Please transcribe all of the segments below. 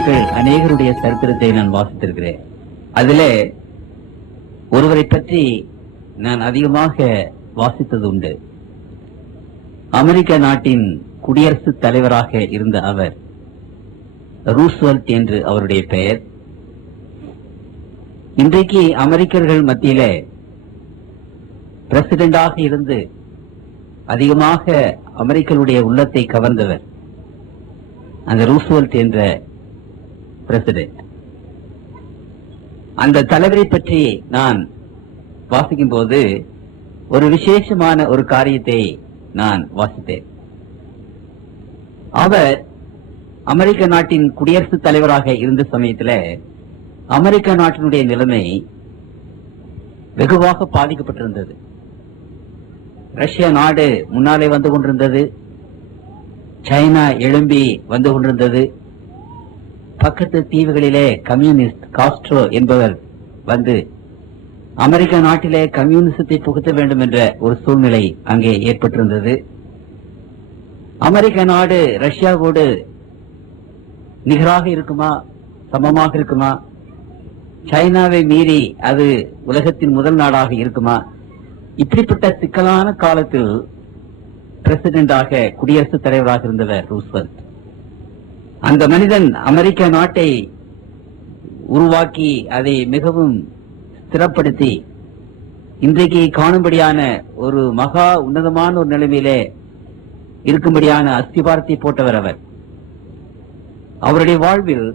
மக்கள் அநேகருடைய சரித்திரத்தை நான் வாசித்திருக்கிறேன். அதிலே ஒருவரை பற்றி நான் அதிகமாக வாசித்தது உண்டு. அமெரிக்க நாட்டின் குடியரசுத் தலைவராக இருந்த அவர், ரூஸ்வெல்ட் என்று அவருடைய பெயர். இன்றைக்கு அமெரிக்கர்கள் மத்தியிலே பிரசிடென்டாக இருந்து அதிகமாக அமெரிக்கர்களுடைய உள்ளத்தை கவர்ந்தவர் அந்த ரூஸ்வெல்ட் என்ற பிரசிடென்ட். அந்த தலைவரை பற்றி நான் வாசிக்கும் போது ஒரு விசேஷமான ஒரு காரியத்தை நான் வாசித்தேன். அவர் அமெரிக்க நாட்டின் குடியரசுத் தலைவராக இருந்த சமயத்தில் அமெரிக்க நாட்டினுடைய நிலைமை வெகுவாக பாதிக்கப்பட்டிருந்தது. ரஷ்யா நாடு முன்னாலே வந்து கொண்டிருந்தது, சைனா எழும்பி வந்து கொண்டிருந்தது. பக்கத்து தீவுகளிலே கம்யூனிஸ்ட் காஸ்ட்ரோ என்பவர் வந்து அமெரிக்க நாட்டிலே கம்யூனிசத்தை புகுத்த வேண்டும் என்ற ஒரு சூழ்நிலை அங்கே ஏற்பட்டிருந்தது. அமெரிக்க நாடு ரஷ்யாவோடு நிகராக இருக்குமா, சமமாக இருக்குமா, சைனாவை மீறி அது உலகத்தின் முதல் நாடாக இருக்குமா? இப்படிப்பட்ட சிக்கலான காலத்தில் பிரசிடென்டாக குடியரசுத் தலைவராக இருந்தவர் ரூஸ்வெல்ட். அந்த மனிதன் அமெரிக்க நாட்டை உருவாக்கி அதை மிகவும் ஸ்திரப்படுத்தி இன்றைக்கு காணும்படியான ஒரு மகா உன்னதமான ஒரு நிலைமையிலே இருக்கும்படியான அஸ்திபாரத்தை போட்டவர் அவர். அவருடைய வாழ்வில்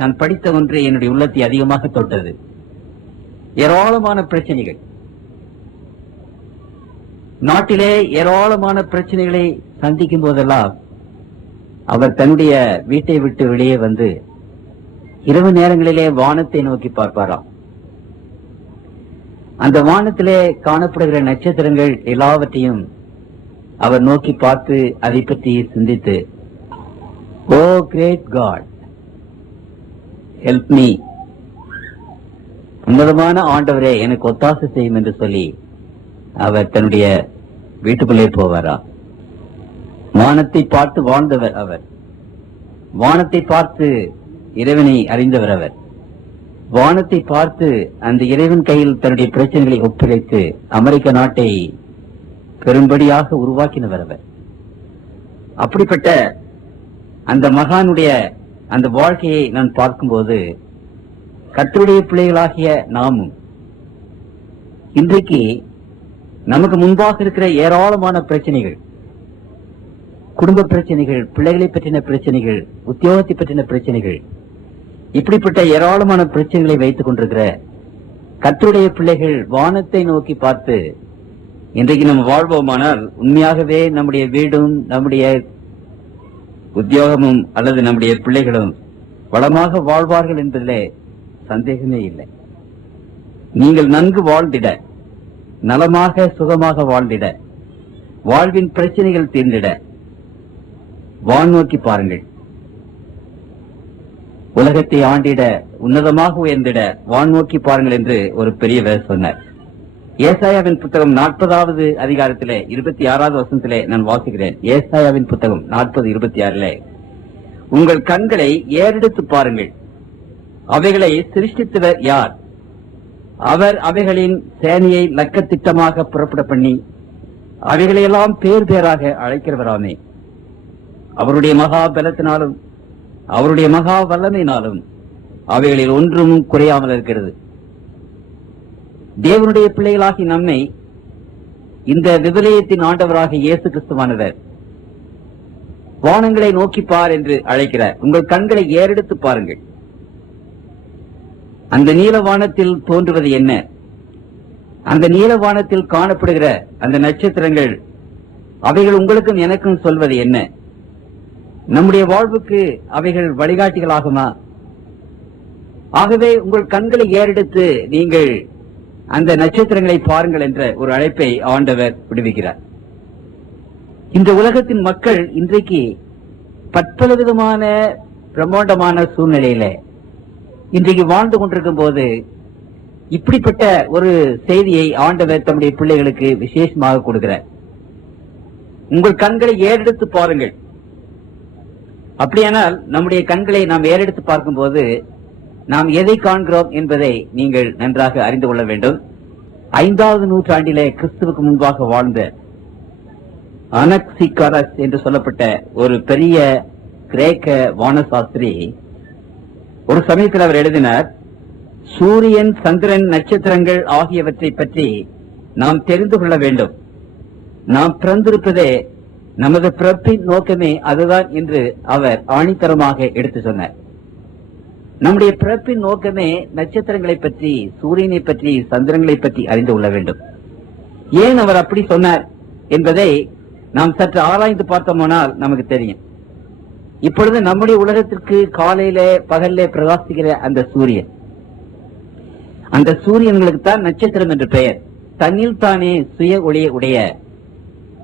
நான் படித்த ஒன்று என்னுடைய உள்ளத்தை அதிகமாக தொட்டது. ஏராளமான பிரச்சனைகள், நாட்டிலே ஏராளமான பிரச்சனைகளை சந்திக்கும் போதெல்லாம் அவர் தன்னுடைய வீட்டை விட்டு வெளியே வந்து இரவு நேரங்களிலே வானத்தை நோக்கி பார்ப்பாராம். அந்த வானத்திலே காணப்படுகிற நட்சத்திரங்கள் எல்லாவற்றையும் அவர் நோக்கி பார்த்து அதை பற்றி சிந்தித்து, ஓ கிரேட் காட் ஹெல்ப் மீ, உன்னதமான ஆண்டவரே எனக்கு ஒத்தாசை செய்யும் என்று சொல்லி அவர் தன்னுடைய வீட்டுக்குள்ளே போவாரா. வானத்தை பார்த்து வாழ்ந்தவர் அவர். வானத்தை பார்த்து இறைவனை அறிந்தவர் அவர். வானத்தை பார்த்து அந்த இறைவன் கையில் தன்னுடைய பிரச்சனைகளை ஒப்படைத்து அமெரிக்க நாட்டை பெரும்படியாக உருவாக்கினவர் அவர். அப்படிப்பட்ட அந்த மகானுடைய அந்த வாழ்க்கையை நான் பார்க்கும்போது கர்த்தருடைய பிள்ளைகளாகிய நாமும் இன்றைக்கு நமக்கு முன்பாக இருக்கிற ஏராளமான பிரச்சனைகள், குடும்ப பிரச்சனைகள், பிள்ளைகளை பற்றின பிரச்சனைகள், உத்தியோகத்தை பற்றின பிரச்சனைகள், இப்படிப்பட்ட ஏராளமான பிரச்சனைகளை வைத்துக் கொண்டிருக்கிற கர்த்தருடைய பிள்ளைகள் வானத்தை நோக்கி பார்த்து இன்றைக்கு நம்ம வாழ்வோமானால் உண்மையாகவே நம்முடைய வீடும் நம்முடைய உத்தியோகமும் அல்லது நம்முடைய பிள்ளைகளும் வளமாக வாழ்வார்கள் என்பதிலே சந்தேகமே இல்லை. நீங்கள் நன்கு வாழ்ந்திட, நலமாக சுகமாக வாழ்ந்திட, வாழ்வின் பிரச்சனைகள் தீர்ந்திட வான் நோக்கி பாருங்கள். உலகத்தை ஆண்டிட, உன்னதமாக உயர்ந்திட வான் நோக்கி பாருங்கள் என்று ஒரு பெரியவர் சொன்னார். ஏசாயாவின் புத்தகம் 40வது அதிகாரத்திலே 26வது வசனத்திலே நான் வாசிக்கிறேன். ஏசாயாவின் புத்தகம் 40:26 உங்கள் கண்களை ஏறெடுத்து பாருங்கள், அவைகளை சிருஷ்டித்தவர் யார்? அவர் அவைகளின் சேனையை லக்கத்திட்டமாக புறப்பட பண்ணி அவைகளையெல்லாம் பேர் பேராக அழைக்கிறவராமே. அவருடைய மகா பலத்தினாலும் அவருடைய மகா வல்லமையினாலும் அவைகளில் ஒன்றும் குறையாமல் இருக்கிறது. தேவனுடைய பிள்ளைகளாகி நம்மை இந்த விவிலியத்தின் ஆண்டவராக இயேசு கிறிஸ்துவானவர் வானங்களை நோக்கி பார் என்று அழைக்கிறார். உங்கள் கண்களை ஏறெடுத்து பாருங்கள். அந்த நீலவானத்தில் தோன்றுவது என்ன? அந்த நீலவானத்தில் காணப்படுகிற அந்த நட்சத்திரங்கள் அவைகள் உங்களுக்கும் எனக்கும் சொல்வது என்ன? நம்முடைய வாழ்வுக்கு அவைகள் வழிகாட்டிகளாகுமா? ஆகவே உங்கள் கண்களை ஏறெடுத்து நீங்கள் அந்த நட்சத்திரங்களை பாருங்கள் என்ற ஒரு அழைப்பை ஆண்டவர் விடுவிக்கிறார். இந்த உலகத்தின் மக்கள் இன்றைக்கு பற்பல விதமான பிரம்மாண்டமான சூழ்நிலையில இன்றைக்கு வாழ்ந்து கொண்டிருக்கும் போது இப்படிப்பட்ட ஒரு செய்தியை ஆண்டவர் தம்முடைய பிள்ளைகளுக்கு விசேஷமாக கொடுக்கிறார். உங்கள் கண்களை ஏறெடுத்து பாருங்கள், அப்படியானால் நம்முடைய கண்களை நாம் ஏறெடுத்து பார்க்கும்போது நாம் எதை காண்கிறோம் என்பதை நீங்கள் நன்றாக அறிந்து கொள்ள வேண்டும். 5வது நூற்றாண்டிலே கிறிஸ்துவுக்கு முன்பாக வாழ்ந்த அனக்சிகாரஸ் என்று சொல்லப்பட்ட ஒரு பெரிய கிரேக்க வானசாஸ்திரி ஒரு சமயத்தில் அவர் எழுதினார், சூரியன், சந்திரன், நட்சத்திரங்கள் ஆகியவற்றை பற்றி நாம் தெரிந்து கொள்ள வேண்டும். நாம் பிறந்திருப்பதே, நமது பிறப்பின் நோக்கமே அதுதான் என்று அவர் ஆணித்தரமாக எடுத்து சொன்னார். நம்முடைய பிறப்பின் நோக்கமே நட்சத்திரங்களை பற்றி, சூரியனை பற்றி, சந்திரங்களை பற்றி அறிந்து கொள்ள வேண்டும். ஏன் அவர் அப்படி சொன்னார் என்பதை நாம் சற்று ஆராய்ந்து பார்த்தோமானால் நமக்கு தெரியும். இப்பொழுது நம்முடைய உலகத்திற்கு காலையிலே பகலிலே பிரகாசிக்கிற அந்த சூரியன், அந்த சூரியன்களுக்கு தான் நட்சத்திரம் என்று பெயர். தன்னில் தானே சுய ஒளியை உடைய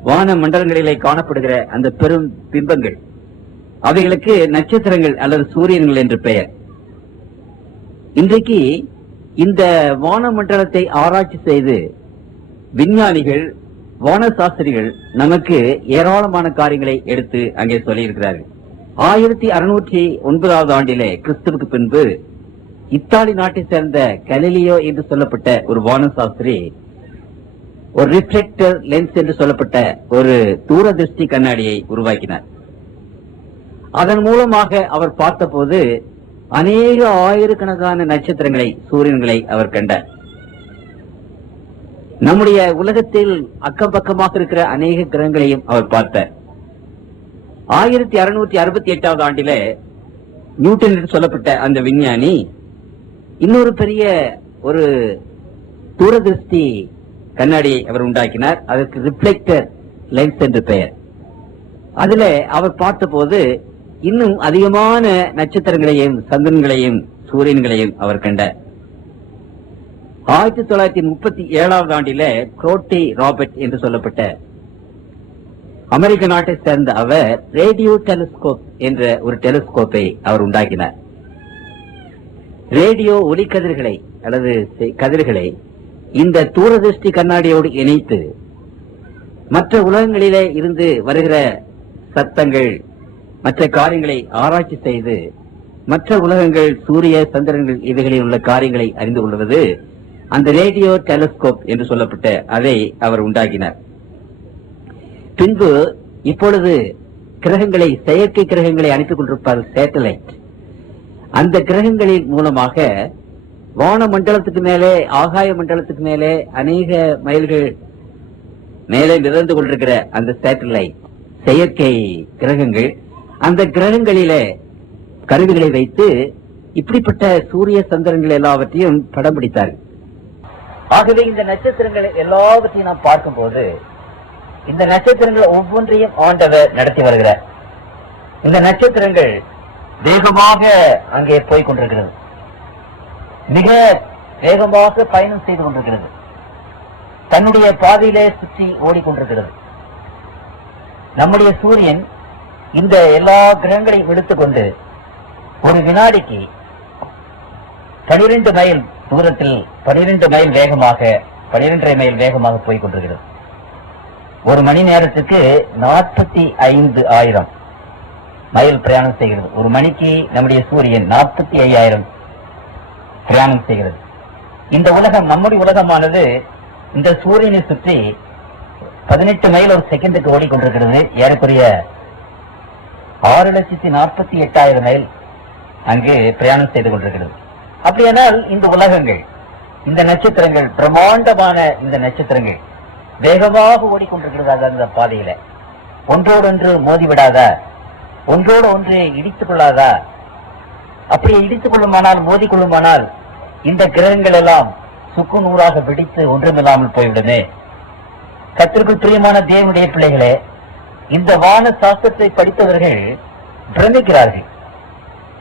வான மண்டலங்களிலே காணப்படுகிற அந்த பெரும் பிம்பங்கள், அவைகளுக்கு நட்சத்திரங்கள் அல்லது சூரியன்கள் என்று பெயர். இன்றைக்கு இந்த வான மண்டலத்தை ஆராய்ச்சி செய்து விஞ்ஞானிகள், வானசாஸ்திரிகள் நமக்கு ஏராளமான காரியங்களை எடுத்து அங்கே சொல்லியிருக்கிறார்கள். 1609வது ஆண்டிலே கிறிஸ்துவுக்கு பின்பு இத்தாலி நாட்டை சேர்ந்த கலிலியோ என்று சொல்லப்பட்ட ஒரு வானசாஸ்திரி ஒரு ரிஃப்ளெக்டர் லென்ஸ் என்று சொல்லப்பட்ட ஒரு தூரதிருஷ்டி கண்ணாடியை உருவாக்கினார். அதன் மூலமாக அவர் பார்த்தபோது அநேக ஆயிரக்கணக்கான நட்சத்திரங்களை, சூரியன்களை அவர் கண்டார். நம்முடைய உலகத்தில் அக்கம் பக்கமாக இருக்கிற அநேக கிரகங்களையும் அவர் பார்த்தார். 1668வது ஆண்டிலே நியூட்டன் என்று சொல்லப்பட்ட அந்த விஞ்ஞானி இன்னொரு பெரிய ஒரு தூரதிருஷ்டி கண்ணாடியை அவர் உண்டாக்கினார். அதற்கு ரிஃப்ளெக்டர் லென்ஸ் என்று பெயர். அதில் அவர் பார்த்தபோது இன்னும் அதிகமான நட்சத்திரங்களையும், சந்திரன்களையும், சூரியன்களையும் அவர் கண்டார். 1937வது ஆண்டிலே குரோட்டி ராபர்ட் என்று சொல்லப்பட்ட அமெரிக்க நாட்டை சேர்ந்த அவர் ரேடியோ டெலிஸ்கோப் என்ற ஒரு டெலிஸ்கோப்பை அவர் உண்டாக்கினார். ரேடியோ ஒளிக்கதிர்களை அல்லது கதிர்களை இந்த தூரதிருஷ்டி கண்ணாடியோடு இணைத்து மற்ற உலகங்களிலே இருந்து வருகிற சத்தங்கள், மற்ற காரியங்களை ஆராய்ச்சி செய்து மற்ற உலகங்கள், சூரிய, சந்திரன்கள் இவைகளில் உள்ள காரியங்களை அறிந்து கொள்வது அந்த ரேடியோ டெலிஸ்கோப் என்று சொல்லப்பட்ட அதை அவர் உண்டாக்கினார். பின்பு இப்பொழுது கிரகங்களை, செயற்கை கிரகங்களை அனுப்பிக் கொண்டிருப்பார் சேட்டலைட். அந்த கிரகங்களின் மூலமாக வான மண்டலத்துக்கு மேலே, ஆகாய மண்டலத்துக்கு மேலே அநேக மைல்கள் மேலே மிதந்து கொண்டிருக்கிற அந்த சேட்டலைட், செயற்கை கிரகங்கள், அந்த கிரகங்களிலே கருவிகளை வைத்து இப்படிப்பட்ட சூரிய சந்திரன்கள் எல்லாவற்றையும் படம் பிடித்தார்கள். ஆகவே இந்த நட்சத்திரங்கள் எல்லாவற்றையும் நாம் பார்க்கும்போது இந்த நட்சத்திரங்கள் ஒவ்வொன்றையும் ஆண்டவர் நடத்தி வருகிறார். இந்த நட்சத்திரங்கள் வேகமாக அங்கே போய் கொண்டிருக்கிறது, மிக வேகமாக பயணம் செய்து கொண்டிருக்கிறது, தன்னுடைய பாதையிலே சுற்றி ஓடிக்கொண்டிருக்கிறது. நம்முடைய சூரியன் இந்த எல்லா கிரகங்களையும் எடுத்துக்கொண்டு ஒரு வினாடிக்கு 12 மைல் தூரத்தில் 12 மைல் வேகமாக, 12.5 மைல் வேகமாக போய் கொண்டிருக்கிறது. ஒரு மணி நேரத்துக்கு 45,000 மைல் பிரயாணம் செய்கிறது. ஒரு மணிக்கு நம்முடைய சூரியன் 45,000 பிரயாணம் செய்கிறது. இந்த உலகம், நம்முடைய உலகமானது இந்த சூரியனை சுற்றி 18 மைல் ஒரு செகண்டுக்கு ஓடிக்கொண்டிருக்கிறது. ஏறக்குறைய 6,48,000 மைல் அங்கு பிரயாணம் செய்து கொண்டிருக்கிறது. அப்படியானால் இந்த உலகங்கள், இந்த நட்சத்திரங்கள், பிரம்மாண்டமான இந்த நட்சத்திரங்கள் வேகமாக ஓடிக்கொண்டிருக்கிறது. அந்த பாதையில ஒன்றோடொன்று மோதிவிடாதா, ஒன்றோடு ஒன்று இடித்துக் கொள்ளாதா? அப்படியே இடித்துக் கொள்ளுமானால், மோதிக்கொள்ளுமானால் இந்த கிரகங்கள் எல்லாம் சுக்கு நூறாக வெடித்து ஒன்றுமில்லாமல் போய்விடுமே. கர்த்தருக்குள் பிரியமான தேவனுடைய பிள்ளைகளே, இந்த வான சாஸ்திரத்தை படித்தவர்கள் பிரமிக்கிறார்கள்.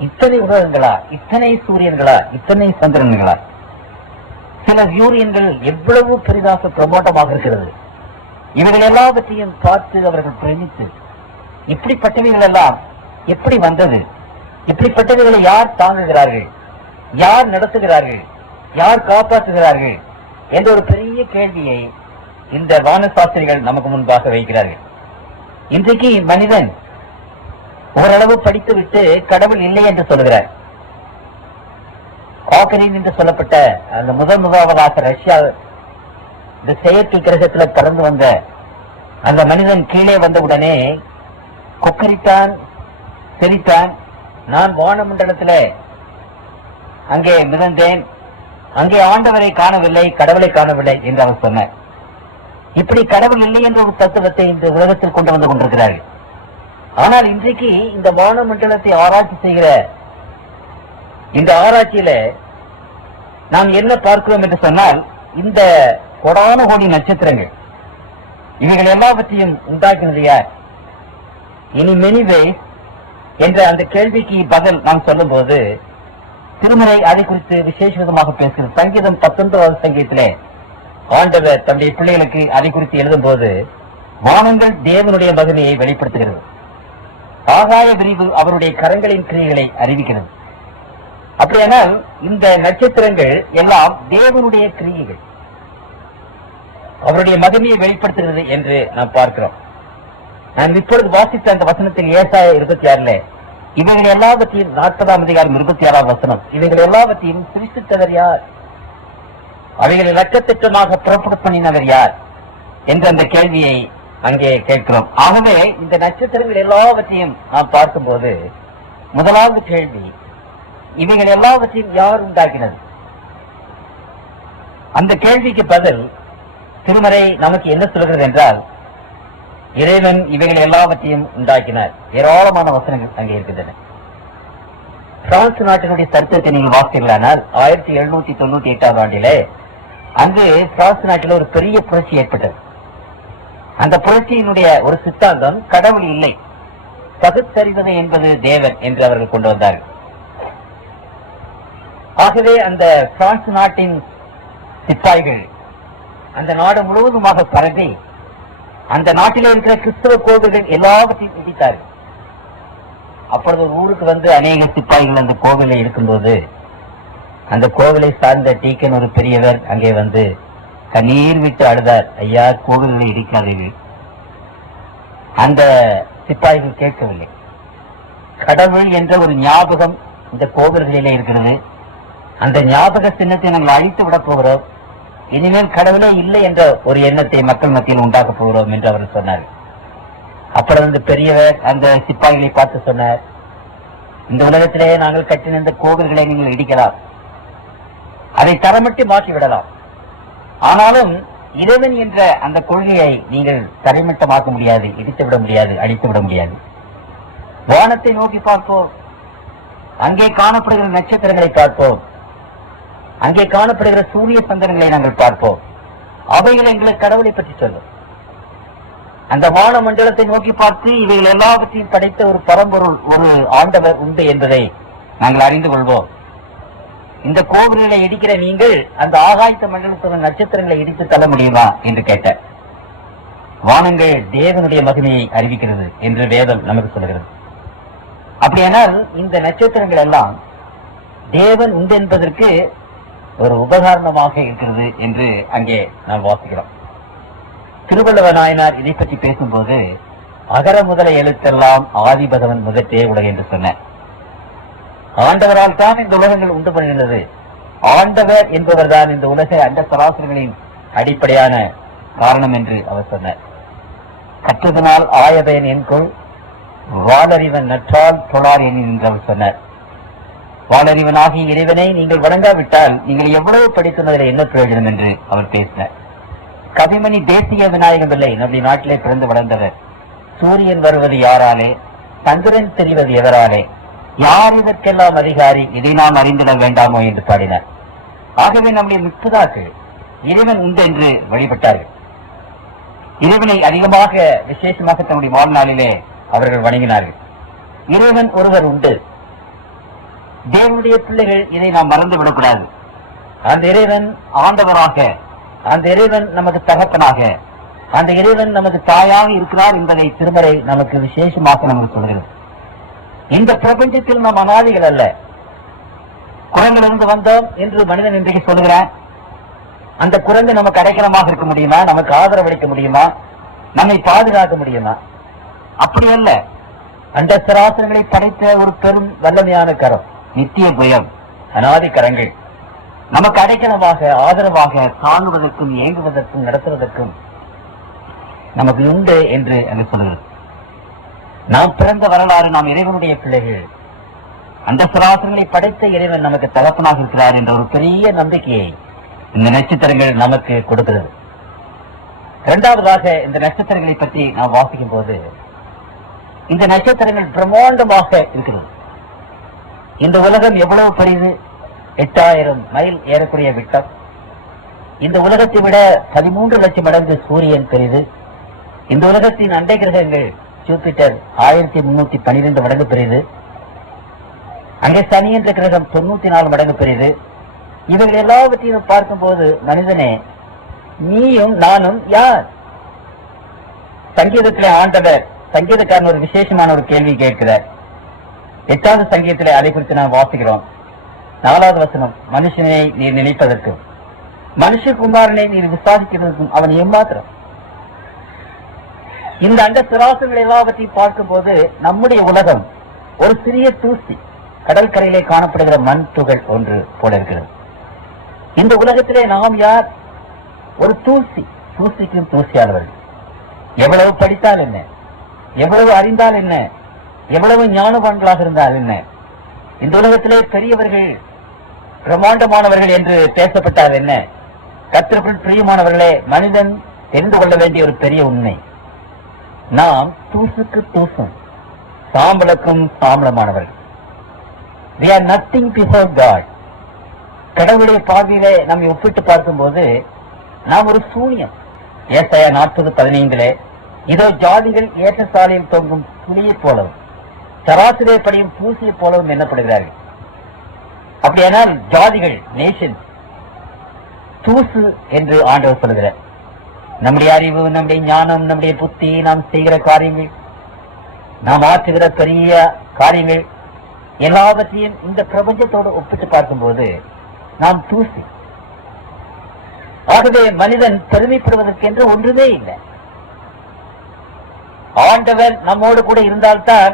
இத்தனை உலகங்களா, இத்தனை சூரியன்களா, இத்தனை சந்திரன்களா? சில யூரியன்கள் எவ்வளவு பெரிதாக பிரமோட்டமாக இருக்கிறது. இவர்கள் எல்லாவற்றையும் பார்த்து அவர்கள் பிரமித்து, இப்படிப்பட்டவைகள் எல்லாம் எப்படி வந்தது? இப்படிப்பட்டவைகளை யார் தாங்குகிறார்கள்? யார் நடத்துகிறார்கள்? யார் காப்பாற்றுகிறார்கள்? என்ற ஒரு பெரிய கேள்வியை இந்த வானசாஸ்திரிகள் நமக்கு முன்பாக வைக்கிறார்கள். இன்றைக்கு மனிதன் ஓரளவு படித்து விட்டு கடவுள் இல்லை என்று சொல்லுகிறார். காக்கரின் என்று சொல்லப்பட்ட அந்த முதலாவதாக ரஷ்யா இந்த செயற்கை கிரகத்துல பறந்து வந்த அந்த மனிதன் கீழே வந்தவுடனே கொக்கரித்தான், சிரித்தான். நான் வானமண்டலத்திலே அங்கே மிதந்தேன், அங்கே ஆண்டவரை காணவில்லை, கடவுளை காணவில்லை என்று அவர் சொன்னார். இப்படி கடவுள் இல்லை என்ற ஒரு தத்துவத்தை இந்த உலகத்தில் கொண்டு வந்து கொண்டிருக்கிறார்கள். ஆனால் இன்றைக்கு இந்த வானமண்டலத்தை ஆராய்ச்சி செய்கிற இந்த ஆராய்ச்சியில நாம் என்ன பார்க்கிறோம் என்று சொன்னால், இந்த கோடான கோடி நட்சத்திரங்கள் இவைகள் எல்லாவற்றையும் உண்டாக்கினது யார்? இனி மெனி வேஸ் என்ற அந்த கேள்விக்கு பதில் நாம் சொல்லும் போது திருமறை அதை குறித்து விசேஷ விதமாக பேசுகிறது. சங்கீதம் 19வது சங்கீதத்திலே ஆண்டவர் தன்னுடைய பிள்ளைகளுக்கு அதை குறித்து எழுதும் போது வானங்கள் தேவனுடைய மகிமையை வெளிப்படுத்துகிறது, ஆகாய விரிவு அவருடைய கரங்களின் கிரியைகளை அறிவிக்கிறது. அப்படியானால் இந்த நட்சத்திரங்கள் எல்லாம் தேவனுடைய கிரியைகள், அவருடைய மகிமையை வெளிப்படுத்துகிறது என்று நாம் பார்க்கிறோம். நான் இப்பொழுது வாசித்த அந்த வசனத்தில் ஏசாயா 26 இவைகள் எல்லாவற்றையும் 40ஆம் அதிகாரம் 26ஆம் வசனம், இவைகள் எல்லாவற்றையும் சிருஷ்டித்தவர் யார், அவைகளை இலக்கத்திட்டமாக புறப்பட பண்ணினவர் யார் என்ற அந்த கேள்வியை அங்கே கேட்கிறோம். ஆகவே இந்த நட்சத்திரங்கள் எல்லாவற்றையும் நாம் பார்க்கும்போது முதலாவது கேள்வி, இவைகள் எல்லாவற்றையும் யார் உண்டாக்கினது? அந்த கேள்விக்கு பதில் திருமறை நமக்கு என்ன சொல்கிறது என்றால், இறைவன் இவைகள் எல்லாவற்றையும் உண்டாக்கினார். ஏராளமான வசனங்கள் அங்கே இருக்கின்றன. பிரான்ஸ் நாட்டினுடைய சரித்திரத்தை நீங்கள் வாசித்தீர்களானால் 1798ஆம் ஆண்டிலே அங்கு பிரான்ஸ் நாட்டில் ஒரு பெரிய புரட்சி ஏற்பட்டது. அந்த புரட்சியினுடைய ஒரு சித்தாந்தம் கடவுள் இல்லை, பகுத்தறிவது என்பது தேவன் என்று அவர்கள் கொண்டு வந்தார்கள். ஆகவே அந்த பிரான்ஸ் நாட்டின் சிப்பாய்கள் அந்த நாடு முழுவதுமாக பரவி அந்த நாட்டில் இருக்கிற கிறிஸ்தவ கோவில்கள் எல்லாவற்றையும் இடித்தார்கள். அப்பொழுது ஒரு ஊருக்கு வந்து அநேக சிப்பாய்கள் அந்த கோவிலை இருக்கும்போது அந்த கோவிலை சார்ந்த டீக்கன் ஒரு பெரியவர் அங்கே வந்து கண்ணீர் விட்டு அழுதார், ஐயா கோவில்களை இடிக்காதீர்கள். அந்த சிப்பாய்கள் கேட்கவில்லை. கடவுள் என்ற ஒரு ஞாபகம் இந்த கோவில்களிலே இருக்கிறது, அந்த ஞாபக சின்னத்தை நாங்கள் அழித்து விட போகிறோம், இனிமேல் கடவுளே இல்லை என்ற ஒரு எண்ணத்தை மக்கள் மத்தியில் உண்டாக்க போகிறோம் என்று அவர் சொன்னார். அப்புறம் அந்த பெரியவர் அந்த சிப்பாய்களை பார்த்து சொன்னார், இந்த உலகத்திலே நாங்கள் கட்டின இந்த கோவில்களை நீங்கள் இடிக்கலாம், அதை தரமட்டி மாற்றிவிடலாம், ஆனாலும் இறைவன் என்ற அந்த கொள்கையை நீங்கள் தரைமட்டமாக்க முடியாது, இடித்து விட முடியாது, அழித்து விட முடியாது. வானத்தை நோக்கி பார்ப்போம், அங்கே காணப்படுகிற நட்சத்திரங்களை பார்ப்போம், அங்கே காணப்படுகிற சூரிய சந்திரங்களை நாங்கள் பார்ப்போம், அவைகள் எங்களுக்கு கடவுளை பற்றி சொல்லும். அந்த வான மண்டலத்தை நோக்கி பார்த்து இவைகள் எல்லாவற்றையும் படைத்த ஒரு பரம்பொருள், ஒரு ஆண்டவர் உண்டு என்பதை நாங்கள் அறிந்து கொள்வோம். இந்த கோவில்களை இடிக்கிற நீங்கள் அந்த ஆகாயத்த மண்டலத்தில் நட்சத்திரங்களை இடித்து தள்ள முடியுமா என்று கேட்டார். வானங்கள் தேவனுடைய மகிமையை அறிவிக்கிறது என்று வேதம் நமக்கு சொல்கிறது. அப்படியானால் இந்த நட்சத்திரங்கள் எல்லாம் தேவன் உண்டு என்பதற்கு ஒரு உபகாரணமாக இருக்கிறது என்று அங்கே நாம் வாசிக்கிறோம். திருவள்ளுவ நாயனார் இதை பற்றி பேசும்போது அகர முதல எழுத்தெல்லாம் ஆதி பகவன் முதற்றே உலகு என்று சொன்னார். ஆண்டவரால் தான் இந்த உலகங்கள் உண்டு பண்ணுகிறது, ஆண்டவர் என்பவர் தான் இந்த உலக அந்த சராசரிகளின் அடிப்படையான காரணம் என்று அவர் சொன்னார். கற்றதனால் ஆயபயன் என்கொள் வாளறிவன் நற்றால் தொழார் என் என்று அவர் சொன்னார். வாளறிவனாகிய இறைவனை நீங்கள் வணங்காவிட்டால் நீங்கள் எவ்வளவு படித்துள்ளதில் என்ன பிரயோஜனம் என்று அவர் பேசினார். கவிமணி தேசிய விநாயகம் பிள்ளை நம்முடைய நாட்டிலே பிறந்து வளர்ந்தவர். சூரியன் வருவது யாராலே, சந்திரன் தெரிவது எவராலே, யார் இதற்கெல்லாம் அதிகாரி, இதை நாம் அறிந்திட வேண்டாமோ என்று பாடினார். ஆகவே நம்முடைய முற்பதாக்கள் இறைவன் உண்டு என்று வழிபட்டார்கள். இறைவனை அதிகமாக விசேஷமாக தன்னுடைய வாழ்நாளிலே அவர்கள் வணங்கினார்கள். இறைவன் ஒருவர் உண்டு, தேவனுடைய பிள்ளைகள் இதை நாம் மறந்து விடக்கூடாது. அந்த இறைவன் ஆண்டவராக, அந்த இறைவன் நமக்கு தகப்பனாக, அந்த இறைவன் நமக்கு தாயாக இருக்கிறார் என்பதை திருமறை நமக்கு விசேஷமாக நமக்கு சொல்கிறது. இந்த பிரபஞ்சத்தில் நாம் அனாதிகள் அல்ல, குரங்கிலிருந்து வந்தோம் என்று மனிதன் இன்றைக்கு சொல்லுகிறான். அந்த குரங்கு நமக்கு அடைக்கலமாக இருக்க முடியுமா, நமக்கு ஆதரவளிக்க முடியுமா, நம்மை பாதுகாக்க முடியுமா? அப்படி அல்ல. அந்த சராசரங்களை படைத்த ஒரு பெரும் வல்லமையான கரம், நித்திய புயம், அநாதி கரங்கள் நமக்கு அடைக்கலமாக ஆதரவாக தாங்குவதற்கும் இயங்குவதற்கும் நடத்துவதற்கும் நமக்கு உண்டு என்று அங்கு சொல்கிறது. நாம் பிறந்த வரலாறு, நாம் இறைவனுடைய பிள்ளைகள், அந்த சராசரங்களை படைத்த இறைவன் நமக்கு தகப்பனாக இருக்கிறார் என்ற ஒரு பெரிய நம்பிக்கையை இந்த நட்சத்திரங்கள் நமக்கு கொடுக்கிறது. இரண்டாவதாக, இந்த நட்சத்திரங்களை பற்றி நாம் வாசிக்கும் போது இந்த நட்சத்திரங்கள் பிரம்மாண்டமாக இருக்கிறது. இந்த உலகம் எவ்வளவு பெரியது? 8000 மைல் ஏறக்கூடிய விட்டம். இந்த உலகத்தை விட 13 லட்சம் மடங்கு சூரியன் பெரிது. இந்த உலகத்தின் அண்டை கிரகங்கள் ஜூபிட்டர் 1312 மடங்கு பெரிது. அங்கே சனி என்ற கிரகம் 94 மடங்கு பெரிது. இவர்கள் எல்லாவற்றையும் பார்க்கும்போது, மனிதனே, நீயும் நானும் யார்? சங்கீதத்திலே ஆண்டவர் சங்கீதக்காரன் ஒரு விசேஷமான ஒரு கேள்வி கேட்கிறார். 8வது சங்கீதத்திலே அதை குறித்து நாம் வாசிக்கிறோம். 4வது வசனம், மனுஷனை நீர் நினைப்பதற்கும் மனுஷகுமாரனை நீர் விசாரிக்கிறதுக்கும் அவன் ஏமாத்திரம். இந்த அண்ட சிராசங்கள் எல்லாவற்றையும் பார்க்கும் போது நம்முடைய உலகம் ஒரு சிறிய தூசி, கடற்கரையிலே காணப்படுகிற மண் துகள் ஒன்று போல இருக்கிறது. இந்த உலகத்திலே நாம் யார்? ஒரு தூசி, தூசிக்கும் தூசியானவர்கள். எவ்வளவு படித்தால் என்ன, எவ்வளவு அறிந்தால் என்ன, எவ்வளவு ஞானவான்களாக இருந்தால் என்ன, இந்த உலகத்திலே பெரியவர்கள் பிரம்மாண்டமானவர்கள் என்று பேசப்பட்டால் என்ன, கர்த்தருக்குள் பிரியமானவர்களே, மனிதன் தெரிந்து கொள்ள வேண்டிய ஒரு பெரிய உண்மை, நாம் தூசுக்கு தூசும் சாம்பலுக்கும் சாம்பலமானவர்கள். We are nothing before God. கடவுளுடைய பார்வையிலே நம்மை ஒப்பிட்டு பார்க்கும் போது நாம் ஒரு சூனியம். ஏசாயா 40:15 இதோ ஜாதிகள் ஏற்ற சாலையில் தொங்கும் புலியை போலவும் சராசரியை படியும் பூசியை போலவும் எண்ணப்படுகிறார்கள். அப்படியானால் ஜாதிகள், நேஷன், தூசு என்று ஆண்டவர் சொல்கிறார். நம்முடைய அறிவு, நம்முடைய ஞானம், நம்முடைய புத்தி, நாம் செய்கிற காரியங்கள், நாம் ஆற்றுகிற பெரிய காரியங்கள் எல்லாவற்றையும் இந்த பிரபஞ்சத்தோடு ஒப்பிட்டு பார்க்கும்போது நாம் தூசி. ஆகவே மனிதன் பெருமைப்படுவதற்கென்று ஒன்றுமே இல்லை. ஆண்டவர் நம்மோடு கூட இருந்தால்தான்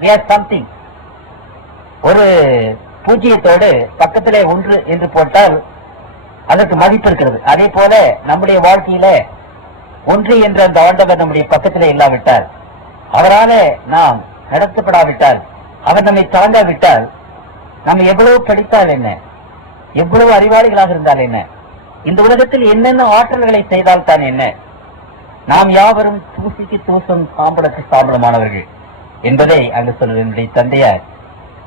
we are something. ஒரு பூஜ்ஜியத்தோடு பக்கத்திலே 1 என்று போட்டால் அதற்கு மதிப்பு இருக்கிறது. அதே போல நம்முடைய வாழ்க்கையில 1 என்ற அந்த ஆண்டவர் நம்முடைய பக்கத்திலே இல்லாவிட்டால், அவரால நாம் நடத்தப்படாவிட்டால், அவர் நம்மை தாங்காவிட்டால், நம்ம எவ்வளவு படித்தால் என்ன, எவ்வளவு அறிவாளிகளாக இருந்தால் என்ன, இந்த உலகத்தில் என்னென்ன ஆற்றல்களை செய்தால் தான் என்ன, நாம் யாவரும் தூசிக்கு தூசம் சாம்பலுக்கு சாம்பலமானவர்கள் என்பதை அங்கு சொல்வது. என்னுடைய தந்தையார்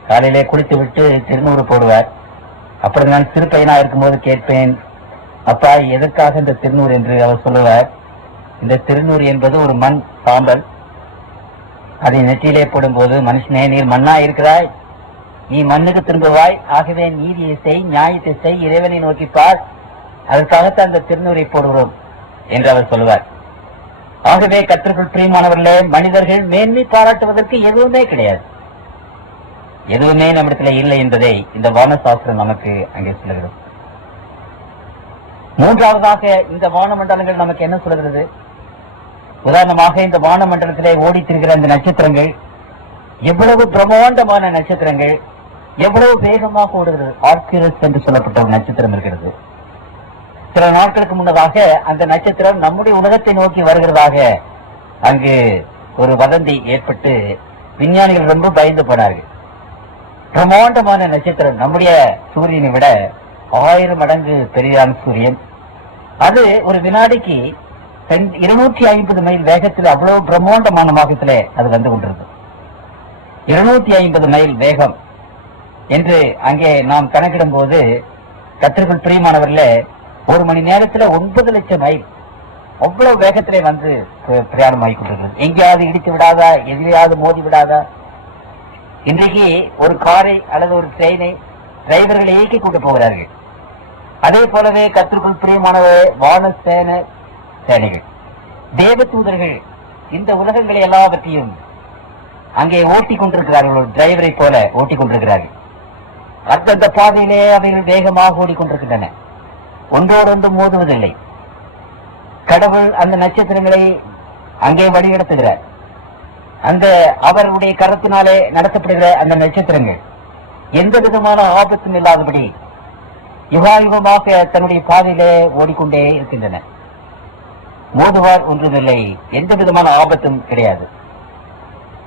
காலையிலே குளித்து விட்டு திருநூறு போடுவார். அப்படி நான் சிறு பையனா இருக்கும்போது கேட்பேன், அப்பா எதற்காக இந்த திருநூறு என்று அவர் சொல்லுவார். இந்த திருநூறு என்பது ஒரு மண் சாம்பல். அதை நெற்றியிலே போடும்போது, மனுஷனே நீர் மண்ணா இருக்கிறாய், நீ மண்ணுக்கு திரும்புவாய், ஆகவே நீதியை செய், நியாயத்தை செய், இறைவனை நோக்கிப்பார், அதற்காகத்தான் அந்த திருநூரை போடுகிறோம் என்று அவர் சொல்லுவார். ஆகவே கர்த்தருக்குள் பிரியமானவர்களே, மனிதர்கள் மேன்மை பாராட்டுவதற்கு எதுவுமே கிடையாது, எதுவுமே நம்மிடத்துல இல்லை என்பதை இந்த வானசாஸ்திரம் நமக்கு அங்கே சொல்லுகிறது. மூன்றாவதாக, இந்த வானமண்டலங்கள் நமக்கு என்ன சொல்கிறது? உதாரணமாக இந்த வானமண்டலத்திலே ஓடி திரிகிற இந்த நட்சத்திரங்கள் எவ்வளவு பிரம்மாண்டமான நட்சத்திரங்கள், எவ்வளவு வேகமாக ஓடுகிறது. ஆர்கிரஸ் என்று சொல்லப்பட்ட ஒரு நட்சத்திரம் இருக்கிறது. சில நாட்களுக்கு முன்னதாக அந்த நட்சத்திரம் நம்முடைய உலகத்தை நோக்கி வருகிறதாக அங்கு ஒரு வதந்தி ஏற்பட்டு விஞ்ஞானிகள் ரொம்ப பயந்து போனார்கள். பிரம்மாண்டமான நட்சத்திரம், நம்முடைய சூரியனை விட 1000 மடங்கு பெரியான சூரியன். அது ஒரு வினாடிக்கு 250 மைல் வேகத்தில் அவ்வளவு பிரம்மாண்டமான வேகத்திலே அது வந்து கொண்டிருந்தது. 250 மைல் வேகம் என்று அங்கே நாம் கணக்கிடும் போது, கர்த்தருக்குள் பிரியமானவர்களே, ஒரு மணி நேரத்துல 9 லட்சம் மைல் அவ்வளவு வேகத்திலே வந்து பிரயாணம் ஆகி கொண்டிருக்கிறது. எங்கேயாவது இடித்து விடாதா, எதிலையாவது மோதி விடாதா? இன்றைக்கு ஒரு காரை அல்லது ஒரு ட்ரெயினை டிரைவர்களை இயக்கி கொண்டு போகிறார்கள். அதே போலவே கர்த்தருக்குள் பிரியமானவர்களே, வான சேனைகள், தேவ தூதர்கள் இந்த உலகங்களை எல்லாவற்றையும் அங்கே ஓட்டி கொண்டிருக்கிறார்கள். ஒரு டிரைவரை போல ஓட்டி கொண்டிருக்கிறார்கள். அந்தந்த பாதையிலே அவைகள் வேகமாக ஓடிக்கொண்டிருக்கின்றன, ஒன்றோடொன்று மோதுவதில்லை. கடவுள் அந்த நட்சத்திரங்களை அங்கே வழிநடத்துகிறார். அந்த அவருடைய கரத்தினாலே நடத்தப்படுகிற அந்த நட்சத்திரங்கள் எந்த விதமான ஆபத்தும் இல்லாதபடி யுகாயுகமாக தன்னுடைய பாதையிலே ஓடிக்கொண்டே இருக்கின்றன. மோதுவார் ஒன்றுமில்லை, எந்த விதமான ஆபத்தும் கிடையாது.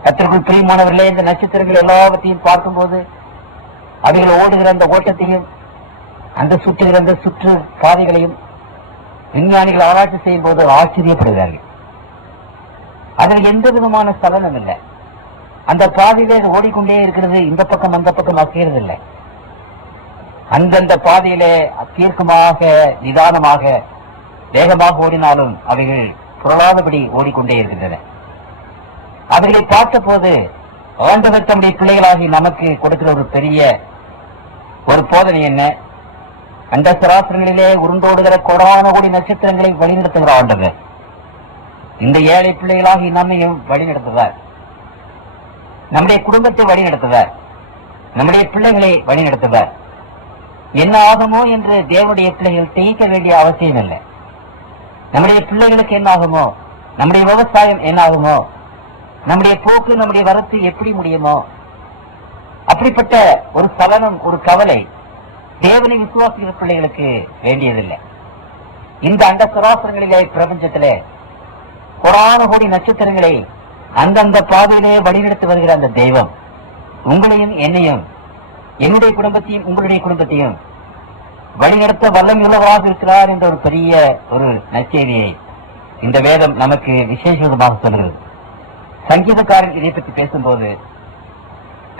கர்த்தருக்குள் பிரியமானவர்களே, இந்த நட்சத்திரங்கள் எல்லாவற்றையும் பார்க்கும்போது அவைகள் ஓடுகிற அந்த ஓட்டத்தையும் அந்த சுற்றுகிற அந்த சுற்று பாதைகளையும் விஞ்ஞானிகள் ஆராய்ச்சி செய்யும் போது ஆச்சரியப்படுகிறார்கள். அதில் எந்த விதமான சலனம் இல்லை. அந்த பாதையிலே ஓடிக்கொண்டே இருக்கிறது, இந்த பக்கம் அந்த பக்கம் அசைகிறது இல்லை. அந்தந்த பாதையிலே தீர்க்கமாக நிதானமாக வேகமாக ஓடினாலும் அவைகள் புரளாதபடி ஓடிக்கொண்டே இருக்கின்றன. அவர்களை பார்த்த போது ஆண்டவர் தம்முடைய பிள்ளைகளாகி நமக்கு கொடுக்கிற ஒரு பெரிய ஒரு போதனை என்ன? அந்த சராசரங்களிலே உருண்டோடுகிற கோடான கோடி நட்சத்திரங்களை வழிநடத்துகிற ஆண்டவர் இந்த ஏழை பிள்ளைகளாகி நம்மையும் வழிநடத்துவார். நம்முடைய குடும்பத்தை வழிநடத்துவார், நம்முடைய பிள்ளைகளை வழிநடத்துவார். என்ன ஆகுமோ என்று தேவனுடைய பிள்ளைகள் தேய்க்க வேண்டிய அவசியம் இல்லை. நம்முடைய பிள்ளைகளுக்கு என்ன ஆகுமோ, நம்முடைய விவசாயம் என்ன ஆகுமோ, நம்முடைய போக்கு நம்முடைய வரத்து எப்படி முடியுமோ, அப்படிப்பட்ட ஒரு சலனம் ஒரு கவலை தேவனை விசுவாசிக்கிற பிள்ளைகளுக்கு வேண்டியதில்லை. இந்த அண்ட சராசரங்களிலே பிரபஞ்சத்திலே கோடான கோடி நட்சத்திரங்களை அந்தந்த பாதையிலே வழிநடத்தி வருகிற அந்த தெய்வம் உங்களையும் என்னையும் என்னுடைய குடும்பத்தையும் உங்களுடைய குடும்பத்தையும் வழிநடத்த வல்லமையுள்ளவராக இருக்கிறார் என்ற ஒரு பெரிய ஒரு நற்செய்தியை இந்த வேதம் நமக்கு விசேஷமாக சொல்கிறது. சங்கீதக்காரன் இதை பற்றி பேசும்போது